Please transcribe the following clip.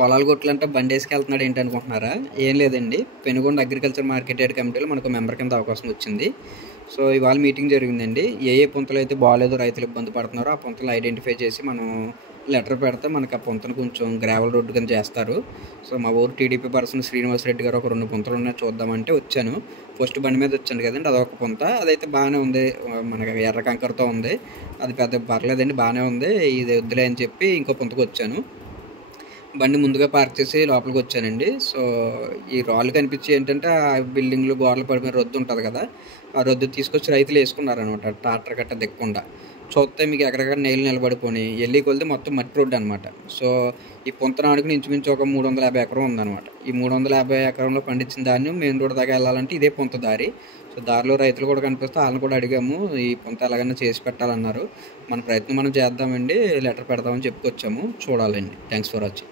పొలాలు కొట్లంటే బండేసుకెళ్తున్నాడు ఏంటి అనుకుంటున్నారా? ఏం లేదండి, పెనుగొండ అగ్రికల్చర్ మార్కెట్ యార్డ్ కమిటీలో మనకు మెంబర్ కింద అవకాశం వచ్చింది. సో ఇవాళ మీటింగ్ జరిగిందండి. ఏ పుంతలు అయితే బాగాలేదో, రైతులు ఇబ్బంది పడుతున్నారో ఆ పుంతలు ఐడెంటిఫై చేసి మనం లెటర్ పెడితే మనకు ఆ పుంతను కొంచెం గ్రావెల్ రోడ్డు కింద చేస్తారు. సో మా ఊరు టీడీపీ పర్సన్ శ్రీనివాస్ రెడ్డి గారు ఒక 2 పుంతలు ఉన్నాయి చూద్దామంటే వచ్చాను. ఫస్ట్ బండి మీద వచ్చాను కదండి, అదొక పుంత. అదైతే బాగానే ఉంది, మనకి ఎర్ర కంకరతో ఉంది. అది పెద్ద పర్లేదండి, బాగానే ఉంది. ఇది వద్దులే అని చెప్పి ఇంకో పుంతకు వచ్చాను. బండి ముందుగా పార్క్ చేసి లోపలికి వచ్చానండి. సో ఈ రాళ్ళు కనిపించి ఏంటంటే ఆ బిల్డింగ్లు గోడలు పడిపోయిన రొద్దు ఉంటుంది కదా, ఆ రొద్దు తీసుకొచ్చి రైతులు వేసుకున్నారనమాట, ట్రాక్టర్ గట్ట దిక్కకుండా. చూస్తే మీకు ఎక్కడెక్కడ నీళ్ళు నిలబడిపోయి వెళ్ళి కొలితే మొత్తం మట్టి రోడ్డు అనమాట. సో ఈ పుంతన ఆడుకుని ఇంచుమించు ఒక 350 ఎకరం ఉందన్నమాట. ఈ 350 ఎకరంలో పండించిన దాన్ని మెయిన్ రోడ్ దాకా వెళ్ళాలంటే ఇదే పుంత దారి. సో దారిలో రైతులు కూడా కనిపిస్తే వాళ్ళని కూడా అడిగాము, ఈ పుంత ఎలాగైనా చేసి పెట్టాలన్నారు. మన ప్రయత్నం మనం చేద్దామండి, లెటర్ పెడదామని చెప్పుకొచ్చాము. చూడాలండి. Thanks for watching.